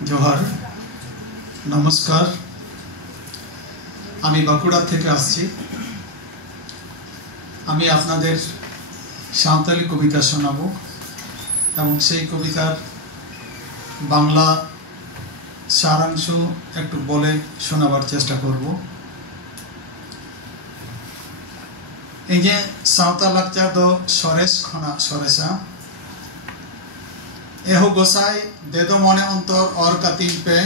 जोहार नमस्कार आमी बाकुड़ा थेके आसছি आमी आपनादेर सान्ताली कविता शोनाबो एबं सेई कवितार बांगला सारांश एकटु बोले शोनाबार चेष्टा करब। এই যে সাঁওতাল লাকচার দো সরেশ খনা সরেশা एहो गोसाई देदो मने अंतर और कतिन पे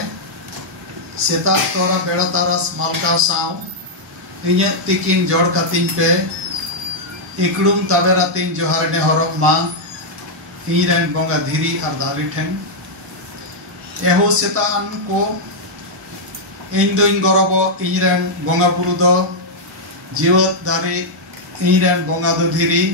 सेता तोरा बेड़ा तारस मालका साव इnye तिकिन जोड़ कतिन पे इकड़ुम ताबेरातिन जोहार ने हरम मा इरेन बोंगा धीरी और दारी ठेन एहो सेता अन को इन दो इन गौरव इरेन बोंगा बुरु दो जीवत दारी इरेन बोंगा दो धीरी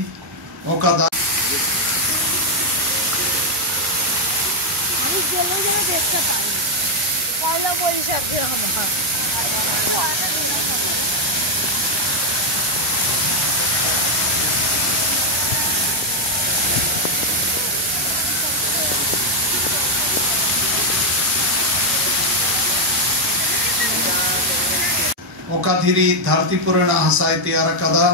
ओका धीरी धरती पुरेना हसाय तैयार कदा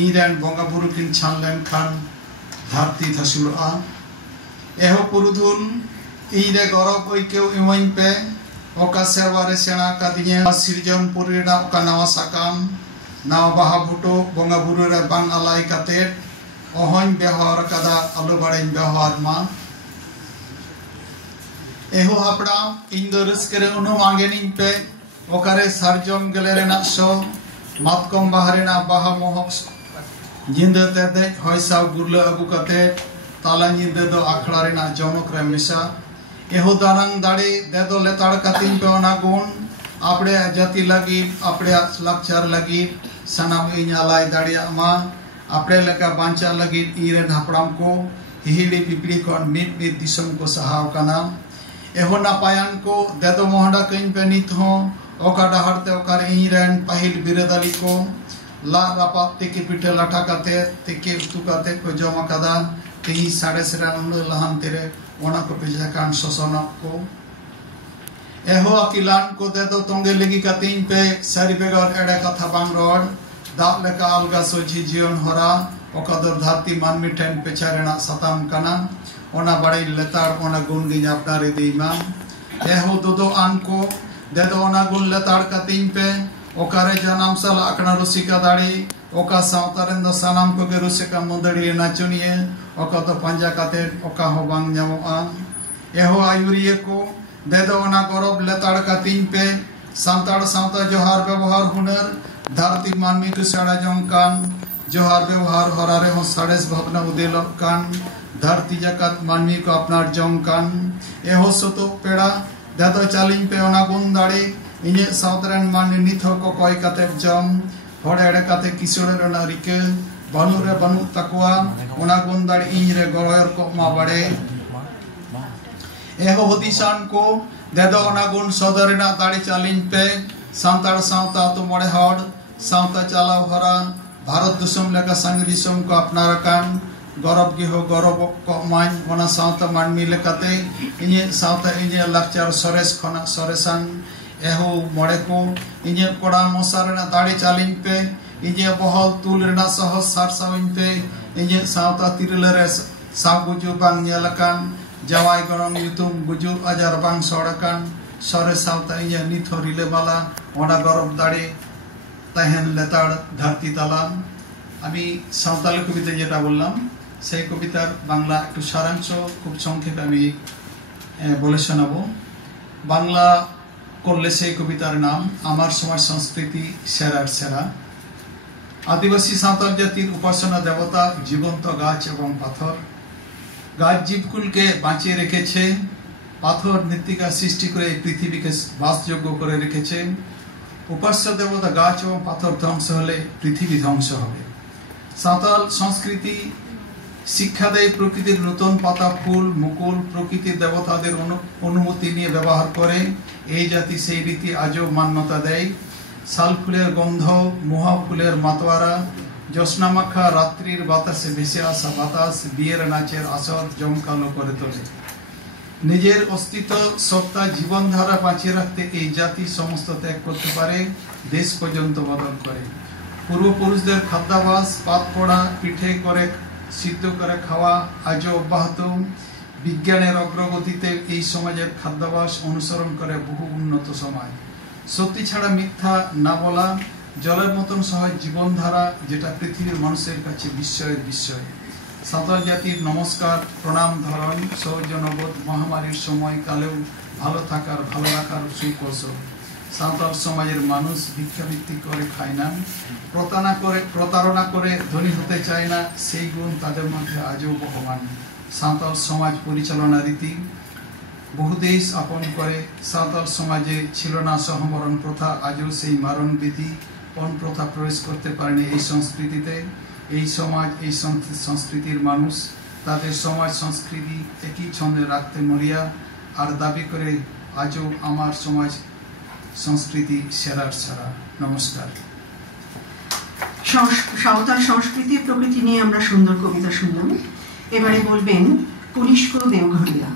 इरेन बोंगा बुरु किन छानलेन खान धरती धसुरआ एहो पुरुधुल इरे गौरव ओइकेउ इमोइन पे ओका सेरवारे सेना कादिये सिरजन पुरेना ओका नवा साकाम नवा बाहा भुटो बोंगा बुरु रे बांग आलाई काते ओहन व्यवहार कदा आलो बाड़ेन व्यवहार मा एहो हापड़ा इन दो रस्करे उनो मांगेनिन पे ओकारे सारजम गेलेरे नासो मातकम बाहरे ना बाहा मोहक जिंदे तेदे होयसाव गुरले अगु काते ताला जिंदे दो आखड़ा रे ना जमक रे मिसा एहो दानंग दाड़ी देदो लेताड़ कतिन पे ओना गुण आपड़े जाति लगी आपड़े लाकचार लगी सनाम इኛलाई दाड़िया मा आपड़े लेका बांचा लगी इरे हापड़ाम को हिहिड़ी पिपड़ी कोन मिट मिट दिसम को सहाव काना एहो नापायान को देदो मोहडा कइन पे नित हो ओका डहारते ओकार इरेन पहिल बिरदाली को ला रापात तेके पिठे लाठा काते तेके उतु काते को जमा कदा तेही साड़े सेरान लहान तेरे ओना को पिजाकान सोसोना को एहो अकिलान को दे दो तोंगे लगी कतिन पे सारी बेगर एड़े कथा बांग रोड दाप लेका अलगा सोझी जीवन होरा ओकादर धरती मानमी ठेन पेचारेना सताम काना ओना बड़े लेतार ओना गुण गिन अपनारे दीमा एहो दुदो आन को दे दो ओना गुण लेतार कतिन पे ओकारे जनाम साल आकड़ा रुसिका दाड़ी ओका सावतारेन दो सनाम को गे रुसिका मुंदड़ी नाचुनिए ओका तो पंजा काते ओका हो बांग ᱧᱟᱢᱚᱜᱼᱟ एहो आयुरिये को दे दो ओना गौरव लेताड़ कतिन पे सांताड़ सावता जोहार व्यवहार हुनर धरती मानमी को सेड़ा जोंकान जोहार व्यवहार हरारे हो साड़ेस भावना उदेलो कान धरती जगत मानमी को अपनार जोंकान एहो सोतो पेड़ा दे दो चालिन पे ओना गुण दाड़ी इnye सावतरेन माननी नित हो को कोई काते जम होड़े एड़े काते किसुड़े रना रिके बानु रे बानु तकवा ओना गुण दाड़ी इñ रे गौरव को मा बड़े एहो हदिसान को देदो ओना गुण सदरेना दाड़ी चालिन पे सांताड़ सावता तो मोड़े हड़ सावता चालाव हरा भारत दुसम लेका संग दिसम को अपनार कान गौरव गे हो गौरव को मान ओना सावता मानमी लेकाते इnye सावता इnye लाकचार सरेस खना सरेसान एहो मोड़े को इnye कोड़ा मोसारेना दाड़ी चालिन पे इnye बहल तुल रेना सहज सार साविन पे इnye सावता तिरले रे साव गुजु बांग नेलकान जवाई गरम युतुम गुजु अजार बांग सड़कान सरे सावता इnye नित रिले माला ओना गरम दाड़ी ताहेन लेताड़ धरती तालाम आमी सावताल कविता जेटा बोललाम सेई कवितार बांगला एकटु सारांश खूब संक्षेपे आमी बोले शोनाबो बांगला করলে সেই কবিতার নাম আমার সমাজ সংস্কৃতি সেরার সেরা আদিবাসী সাঁওতাল জাতির উপাসনা দেবতা জীবন্ত গাছ এবং পাথর গাছ জীবকুলকে বাঁচিয়ে রেখেছে পাথর মৃত্তিকা সৃষ্টি করে পৃথিবীকে বাসযোগ্য করে রেখেছে উপাস্য দেবতা গাছ এবং পাথর ধ্বংস হলে পৃথিবী ধ্বংস হবে সাঁওতাল সংস্কৃতি শিক্ষা দেয় প্রকৃতির নতুন পাতা ফুল মুকুল প্রকৃতির দেবতাদের অনুমতি নিয়ে ব্যবহার করে এই জাতি সেই রীতি আজও মান্যতা দেয় শাল ফুলের গন্ধ মোহা ফুলের মাতোয়ারা জ্যোৎস্না মাখা রাত্রির বাতাসে ভেসে আসা বাতাস বিয়ের নাচের আসর জমকালো করে তোলে নিজের অস্তিত্ব সত্তা জীবনধারা বাঁচিয়ে রাখতে এই জাতি সমস্ত ত্যাগ করতে পারে, দেশ পর্যন্ত বদল করে। পূর্বপুরুষদের খাদ্যাভ্যাস পাত পড়া পিঠে করে সিদ্ধ করে খাওয়া আজও অব্যাহত। বিজ্ঞানের অগ্রগতিতে এই সমাজের খাদ্যাভ্যাস অনুসরণ করে বহু উন্নত সমাজ। সত্যি ছাড়া মিথ্যা না বলা, জলের মতন সহজ জীবনধারা যেটা পৃথিবীর মানুষের কাছে বিস্ময়ের বিষয়। সাঁওতাল জাতির নমস্কার, প্রণাম, ধরন, সৌজন্যবোধ মহামারীর সময়কালেও ভালো থাকার ভালো রাখার সুকৌশল। সাঁওতাল সমাজের মানুষ ভিক্ষাবৃত্তি করে খায় না, প্রতারণা করে ধনী হতে চায় না, সেই গুণ তাদের মধ্যে আজও বহমান। সাঁওতাল সমাজ পরিচালনা রীতি বহু দেশ আপন করে। সাঁওতাল সমাজে ছিল না সহমরণ প্রথা, আজও সেই মারণ বিধি পণ প্রথা প্রবেশ করতে পারেনি এই সংস্কৃতিতে। এই সমাজ, এই সংস্কৃতির মানুষ তাদের সমাজ সংস্কৃতি একই ছন্দে রাখতে মরিয়া, আর দাবি করে আজও আমার সমাজ সংস্কৃতি সেরার ছাড়া। নমস্কার। সাঁওতাল সংস্কৃতি প্রকৃতি নিয়ে আমরা সুন্দর কবিতা শুনলাম। এবারে বলবেন কনিষ্ক দেওঘরিয়া।